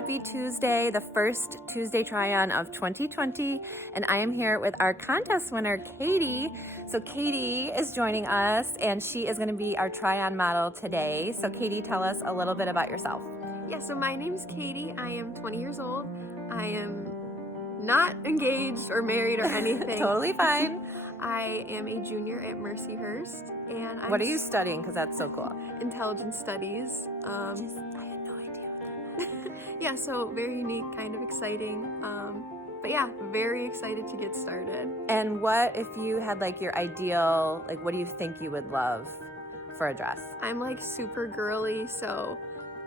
happy Tuesday, the first Tuesday try-on of 2020, and I am here with our contest winner, Katie. So Katie is joining us, and she is going to be our try-on model today. So Katie, tell us a little bit about yourself. Yeah, so my name's Katie. I am 20 years old. I am not engaged or married or anything. Totally fine. I am a junior at Mercyhurst, and What are you studying? Because that's so cool. Intelligence Studies. I had no idea what that was. Yeah, so very unique, kind of exciting. But yeah, very excited to get started. And what if you had like your ideal, like what do you think you would love for a dress? I'm like super girly, so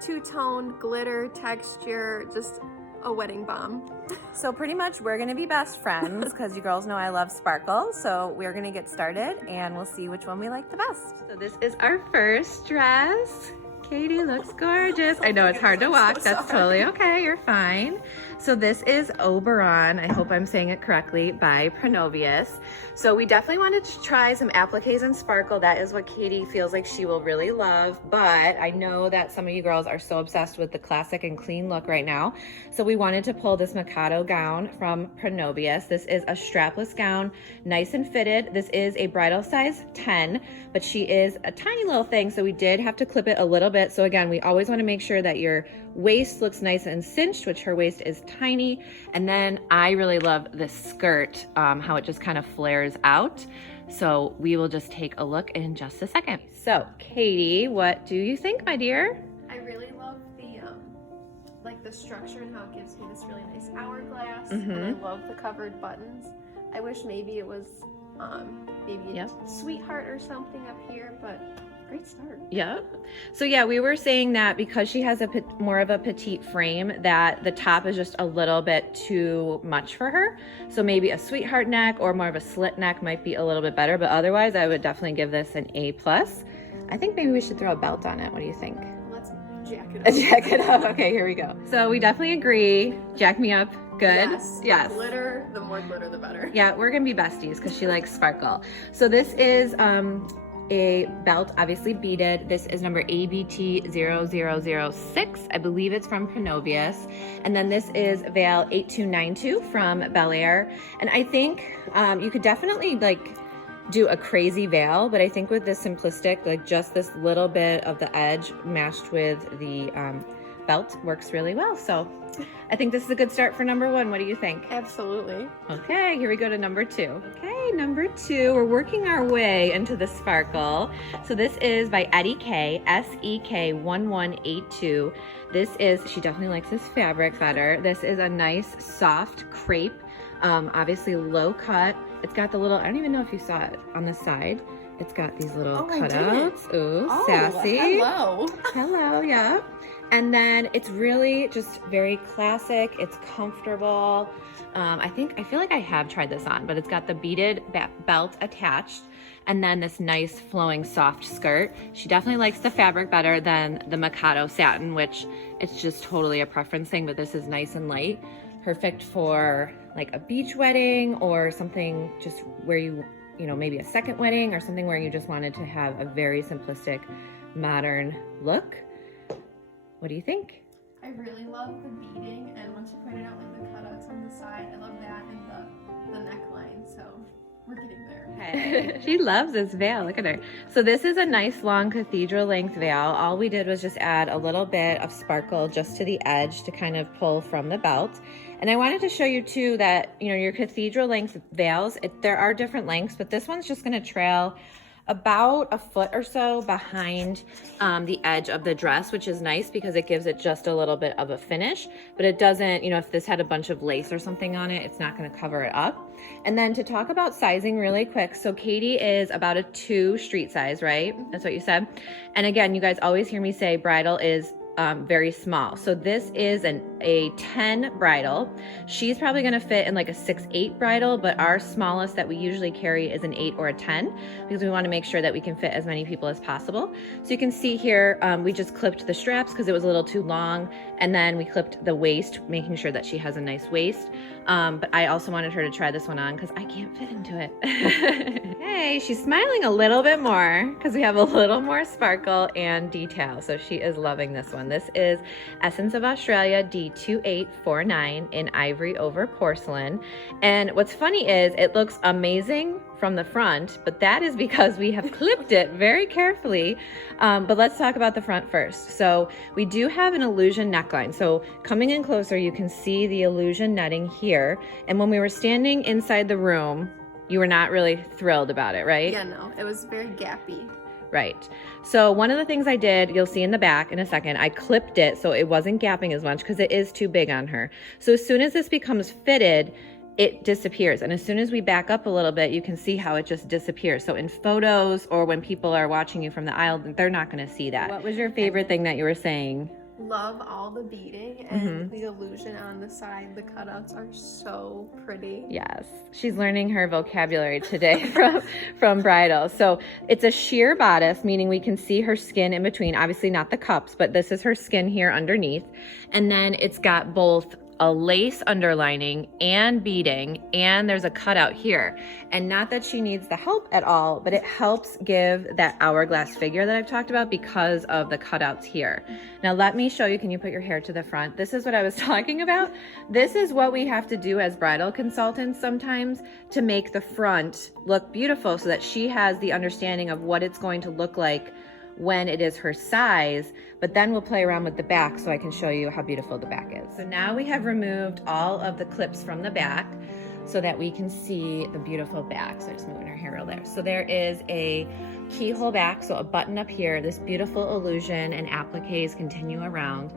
two-tone, glitter, texture, just a wedding bomb. So pretty much we're gonna be best friends because you girls know I love sparkle. So we're gonna get started and we'll see which one we like the best. So this is our first dress. Katie looks gorgeous. I know it's hard to walk. That's totally okay. You're fine. So this is Oberon. I hope I'm saying it correctly, by Pronovias. So we definitely wanted to try some appliques and sparkle. That is what Katie feels like she will really love. But I know that some of you girls are so obsessed with the classic and clean look right now. So we wanted to pull this Mikado gown from Pronovias. This is a strapless gown, nice and fitted. This is a bridal size 10, but she is a tiny little thing. So we did have to clip it a little bit. So again, we always want to make sure that your waist looks nice and cinched, which her waist is tiny. And then I really love this skirt, how it just kind of flares out. So we will just take a look in just a second. So Katie, what do you think, my dear? I really love the like the structure and how it gives me this really nice hourglass. Mm-hmm. And I love the covered buttons. I wish maybe it was maybe a sweetheart or something up here, but great start. Yep. So yeah, we were saying that because she has more of a petite frame, that the top is just a little bit too much for her. So maybe a sweetheart neck or more of a slit neck might be a little bit better, but otherwise I would definitely give this an A+. I think maybe we should throw a belt on it. What do you think? Let's jack it up. Jack it up. Okay, here we go. So we definitely agree. Jack me up. Good. Yes. The glitter, the more glitter, the better. Yeah, we're gonna be besties because she likes sparkle. So this is a belt, obviously beaded. This is number ABT0006. I believe it's from Pronovias. And then this is veil 8292 from Bel Air. And I think you could definitely like do a crazy veil, but I think with this simplistic, like just this little bit of the edge matched with the belt works really well. So I think this is a good start for number one. What do you think? Absolutely. Okay, here we go to number two. Okay, number two, we're working our way into the sparkle. So this is by Eddy K, SEK1182. This is, she definitely likes this fabric better. This is a nice soft crepe, obviously low cut. It's got the little, I don't even know if you saw it on the side. It's got these little cutouts. Ooh, sassy. Hello. Hello, yeah. And then it's really just very classic. It's comfortable. I feel like I have tried this on, but it's got the beaded belt attached and then this nice flowing soft skirt. She definitely likes the fabric better than the Mikado satin, which it's just totally a preference thing, but this is nice and light. Perfect for like a beach wedding or something just where you know, maybe a second wedding or something where you just wanted to have a very simplistic, modern look. What do you think? I really love the beading, and once you pointed out like the cutouts on the side, I love that, and the neckline, so we're getting there. Hey. She loves this veil, look at her. So this is a nice long cathedral length veil. All we did was just add a little bit of sparkle just to the edge to kind of pull from the belt. And I wanted to show you too that, you know, your cathedral length veils, there are different lengths, but this one's just gonna trail about a foot or so behind the edge of the dress, which is nice because it gives it just a little bit of a finish, but it doesn't, you know, if this had a bunch of lace or something on it, it's not going to cover it up. And then to talk about sizing really quick, so Katie is about a 2 street size, right? That's what you said. And again, you guys always hear me say bridal is very small. So this is a 10 bridal. She's probably going to fit in like a 6'8" bridal, but our smallest that we usually carry is an 8 or a 10 because we want to make sure that we can fit as many people as possible. So you can see here, we just clipped the straps because it was a little too long, and then we clipped the waist, making sure that she has a nice waist. But I also wanted her to try this one on because I can't fit into it. Okay, she's smiling a little bit more because we have a little more sparkle and detail. So she is loving this one. This is Essence of Australia D2849 in ivory over porcelain. And what's funny is it looks amazing from the front, but that is because we have clipped it very carefully. But let's talk about the front first. So we do have an illusion neckline. So coming in closer, you can see the illusion netting here. And when we were standing inside the room, you were not really thrilled about it, right? Yeah, no, it was very gappy. Right. So one of the things I did, you'll see in the back in a second, I clipped it so it wasn't gapping as much because it is too big on her. So as soon as this becomes fitted, it disappears. And as soon as we back up a little bit, you can see how it just disappears. So in photos or when people are watching you from the aisle, they're not going to see that. What was your favorite thing that you were saying? Love all the beading and the illusion on the side. The cutouts are so pretty. Yes, she's learning her vocabulary today from Bridal. So it's a sheer bodice, meaning we can see her skin in between. Obviously not the cups, but this is her skin here underneath. And then it's got both a lace underlining and beading, and there's a cutout here. And not that she needs the help at all, but it helps give that hourglass figure that I've talked about because of the cutouts here. Now let me show you, can you put your hair to the front? This is what I was talking about. This is what we have to do as bridal consultants sometimes to make the front look beautiful so that she has the understanding of what it's going to look like when it is her size, but then we'll play around with the back so I can show you how beautiful the back is. So now we have removed all of the clips from the back so that we can see the beautiful back. So just moving her hair real there. So there is a keyhole back, so a button up here, this beautiful illusion and appliques continue around.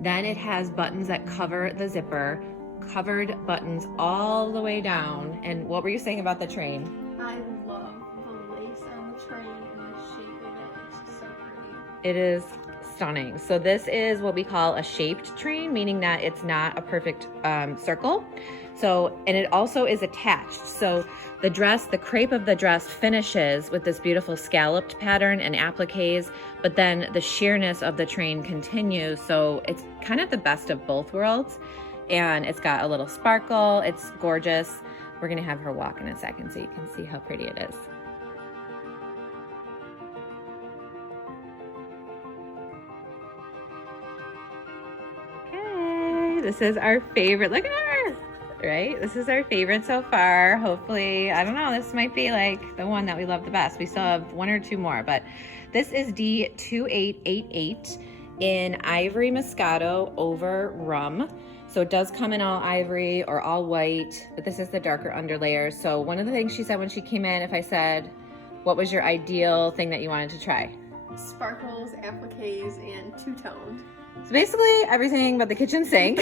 Then it has buttons that cover the zipper, covered buttons all the way down. And what were you saying about the train? I love the lace on the train and the shape of it. It's just so pretty. It is stunning. So this is what we call a shaped train, meaning that it's not a perfect circle. So, and it also is attached. So the dress, the crepe of the dress finishes with this beautiful scalloped pattern and appliques, but then the sheerness of the train continues. So it's kind of the best of both worlds. And it's got a little sparkle. It's gorgeous. We're gonna have her walk in a second so you can see how pretty it is. Okay, this is our favorite. Look at her, right? This is our favorite so far. Hopefully, I don't know, this might be like the one that we love the best. We still have one or two more, but this is D2888 in ivory Mikado over rum. So it does come in all ivory or all white, but this is the darker underlayer. So one of the things she said when she came in, if I said, what was your ideal thing that you wanted to try? Sparkles, appliques, and two-toned. So basically everything but the kitchen sink.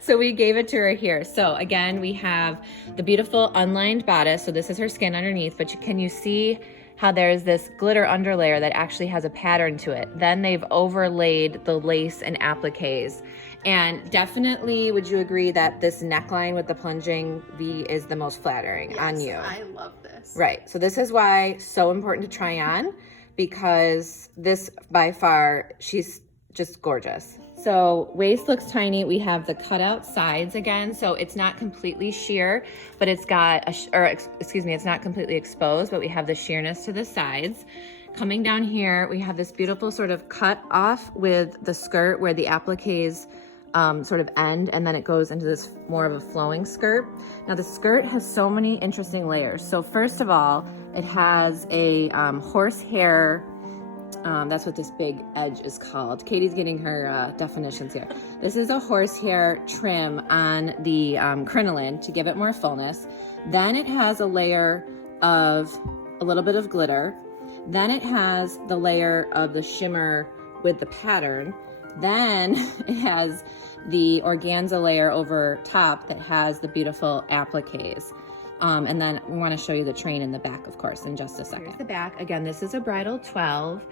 So we gave it to her here. So again, we have the beautiful unlined bodice. So this is her skin underneath, but can you see how there's this glitter underlayer that actually has a pattern to it? Then they've overlaid the lace and appliques. And definitely, would you agree that this neckline with the plunging V is the most flattering on you? I love this. Right. So this is why so important to try on, because this by far, she's just gorgeous. So waist looks tiny. We have the cutout sides again. So it's not completely sheer, but it's got, it's not completely exposed, but we have the sheerness to the sides. Coming down here, we have this beautiful sort of cut off with the skirt where the appliques sort of end, and then it goes into this more of a flowing skirt. Now the skirt has so many interesting layers. So first of all, it has a horsehair, that's what this big edge is called. Katie's getting her definitions here. This is a horsehair trim on the crinoline to give it more fullness. Then it has a layer of a little bit of glitter. Then it has the layer of the shimmer with the pattern. Then it has the organza layer over top that has the beautiful appliques. And then we want to show you the train in the back, of course, in just a second. Here's the back. Again, this is a bridal 12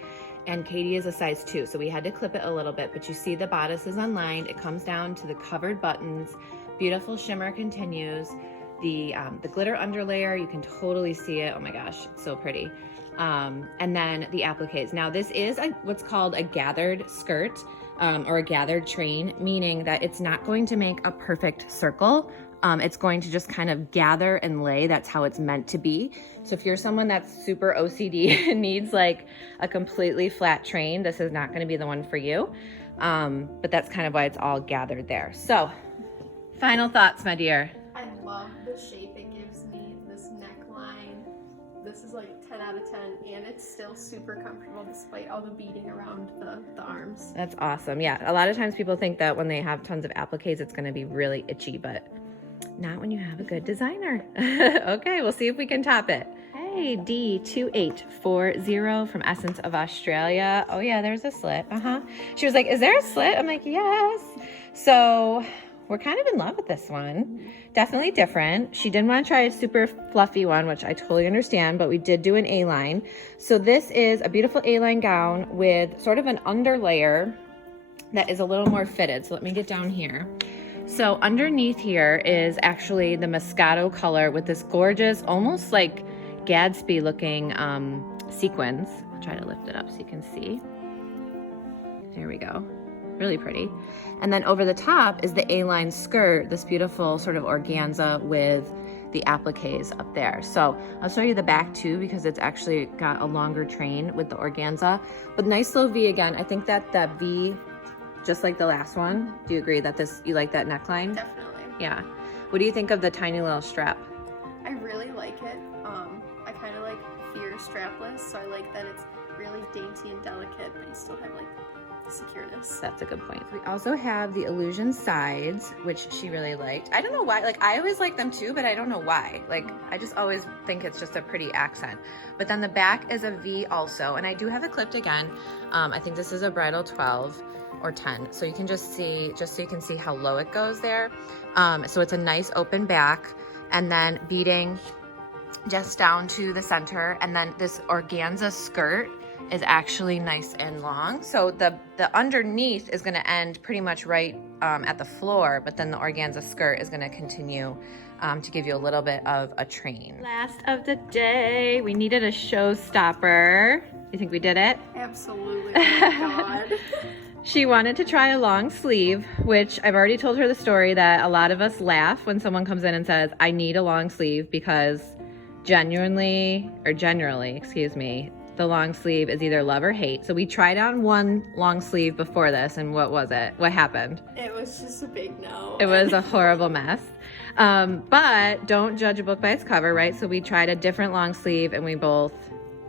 and Katie is a size 2. So we had to clip it a little bit, but you see the bodice is unlined. It comes down to the covered buttons. Beautiful shimmer continues. The glitter underlayer, you can totally see it. Oh my gosh, it's so pretty. And then the appliques. Now this is what's called a gathered skirt or a gathered train, meaning that it's not going to make a perfect circle It's going to just kind of gather and lay. That's how it's meant to be. So if you're someone that's super OCD and needs like a completely flat train, this is not going to be the one for you. But that's kind of why it's all gathered there. So final thoughts, my dear. I love the shape it gives me, this neckline. This is like 10 out of 10, and it's still super comfortable despite all the beading around the arms. That's awesome. Yeah, a lot of times people think that when they have tons of appliques, it's going to be really itchy, but not when you have a good designer. Okay, we'll see if we can top it. Hey, D2840 from Essence of Australia. Oh yeah, there's a slit. She was like, is there a slit? I'm like, yes. So we're kind of in love with this one. Definitely different. She didn't want to try a super fluffy one, which I totally understand, but we did do an A-line. So this is a beautiful A-line gown with sort of an underlayer that is a little more fitted. So let me get down here. So underneath here is actually the Mikado color with this gorgeous, almost like Gatsby looking sequins. I'll try to lift it up so you can see. There we go. Really pretty. And then over the top is the A-line skirt, this beautiful sort of organza with the appliques up there. So I'll show you the back too, because it's actually got a longer train with the organza. But nice little V again. I think that the V, just like the last one, do you agree that you like that neckline? Definitely. Yeah. What do you think of the tiny little strap? I really like it. I kind of like fear strapless, so I like that it's really dainty and delicate, but you still have like secureness. That's a good point. We also have the illusion sides, which she really liked. I don't know why, like I always like them too, but I don't know why. Like I just always think it's just a pretty accent. But then the back is a V also, and I do have it clipped again. I think this is a bridal 12 or 10. So you can just see, so you can see how low it goes there. So it's a nice open back, and then beading just down to the center. And then this organza skirt is actually nice and long. So the underneath is gonna end pretty much right at the floor, but then the organza skirt is gonna continue to give you a little bit of a train. Last of the day, we needed a showstopper. You think we did it? Absolutely, oh my God. She wanted to try a long sleeve, which I've already told her the story that a lot of us laugh when someone comes in and says, I need a long sleeve, because generally, excuse me, the long sleeve is either love or hate. So we tried on one long sleeve before this, and what was it? What happened? It was just a big no. It was a horrible mess. But don't judge a book by its cover, right? So we tried a different long sleeve, and we both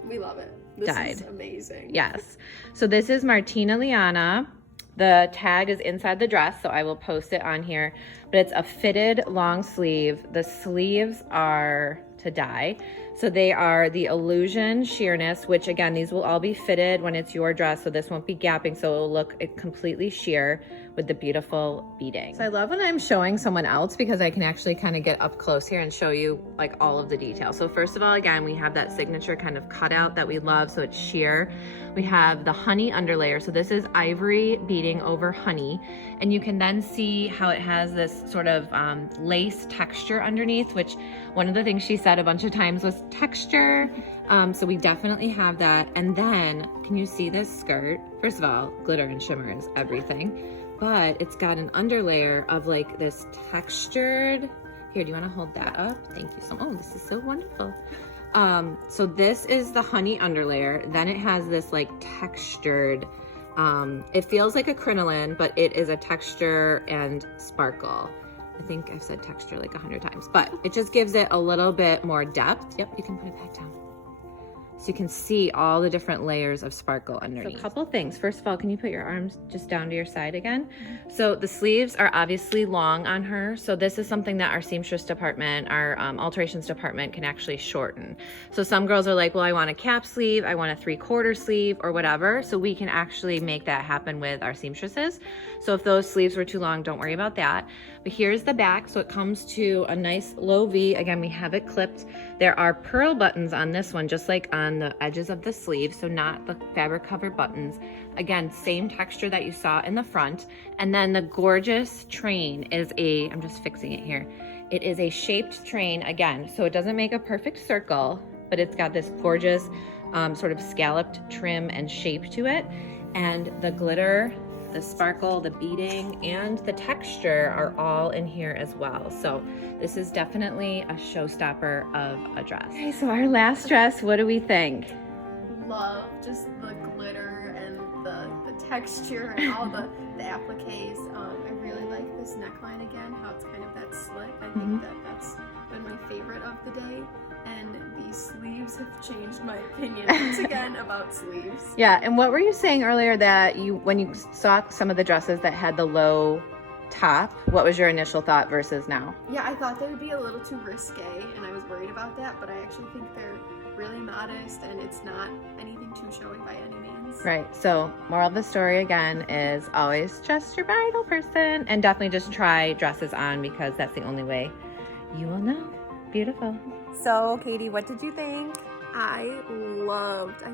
love it. This is amazing. Yes. So this is Martina Liana. The tag is inside the dress, so I will post it on here. But it's a fitted long sleeve. The sleeves are to die. So they are the Illusion Sheerness, which again, these will all be fitted when it's your dress. So this won't be gapping, so it will look completely sheer with the beautiful beading. So I love when I'm showing someone else, because I can actually kind of get up close here and show you like all of the details. So first of all, again, we have that signature kind of cutout that we love. So it's sheer. We have the honey underlayer. So this is ivory beading over honey. And you can then see how it has this sort of lace texture underneath, which one of the things she said a bunch of times was texture. So we definitely have that. And then, can you see this skirt? First of all, glitter and shimmer is everything. But it's got an underlayer of like this textured, here, do you want to hold that up? Thank you so much. Oh, this is so wonderful. So this is the honey underlayer. Then it has this like textured, it feels like a crinoline, but it is a texture and sparkle. I think I've said texture like 100 times, but it just gives it a little bit more depth. Yep, you can put it back down. So you can see all the different layers of sparkle underneath. So a couple things. First of all, can you put your arms just down to your side again? So the sleeves are obviously long on her. So this is something that our seamstress department, our alterations department can actually shorten. So some girls are like, well, I want a cap sleeve, I want a 3/4 sleeve or whatever. So we can actually make that happen with our seamstresses. So if those sleeves were too long, don't worry about that. But here's the back. So it comes to a nice low V. Again, we have it clipped. There are pearl buttons on this one, just like on the edges of the sleeve. So not the fabric covered buttons. Again, same texture that you saw in the front. And then the gorgeous train is I'm just fixing it here. It is a shaped train again. So it doesn't make a perfect circle, but it's got this gorgeous sort of scalloped trim and shape to it. And the glitter the sparkle, the beading, and the texture are all in here as well. So this is definitely a showstopper of a dress. Okay, so our last dress, what do we think? Love just the glitter and the texture and all the appliques. I really like this neckline again, how it's kind of that slit. I think that's been my favorite of the day. And these sleeves have changed my opinion once again about sleeves. Yeah, and what were you saying earlier that when you saw some of the dresses that had the low top, what was your initial thought versus now? Yeah, I thought they would be a little too risque, and I was worried about that, but I actually think they're really modest, and it's not anything too showy by any means. Right, so moral of the story again is always trust your bridal person, and definitely just try dresses on because that's the only way you will know. Beautiful. So, Katie, what did you think? I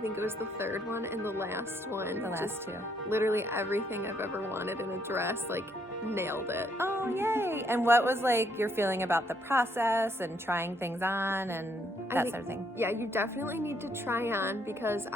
think it was the third one and the last one. The last two. Literally everything I've ever wanted in a dress, like, nailed it. Oh, yay. And what was, like, your feeling about the process and trying things on and that sort of thing? Yeah, you definitely need to try on because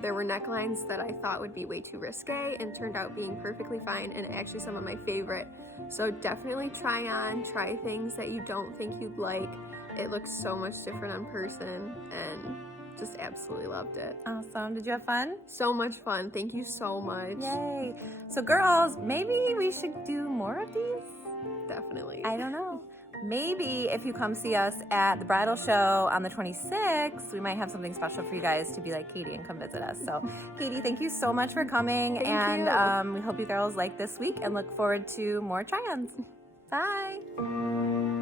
there were necklines that I thought would be way too risque and turned out being perfectly fine and actually some of my favorite. So definitely try things that you don't think you'd like. It looks so much different on person and just absolutely loved it. Awesome. Did you have fun? So much fun. Thank you so much. Yay. So girls, maybe we should do more of these? Definitely. I don't know. Maybe if you come see us at the bridal show on the 26th, we might have something special for you guys to be like Katie and come visit us. So Katie, thank you so much for coming. Thank you. We hope you girls like this week and look forward to more try-ons. Bye.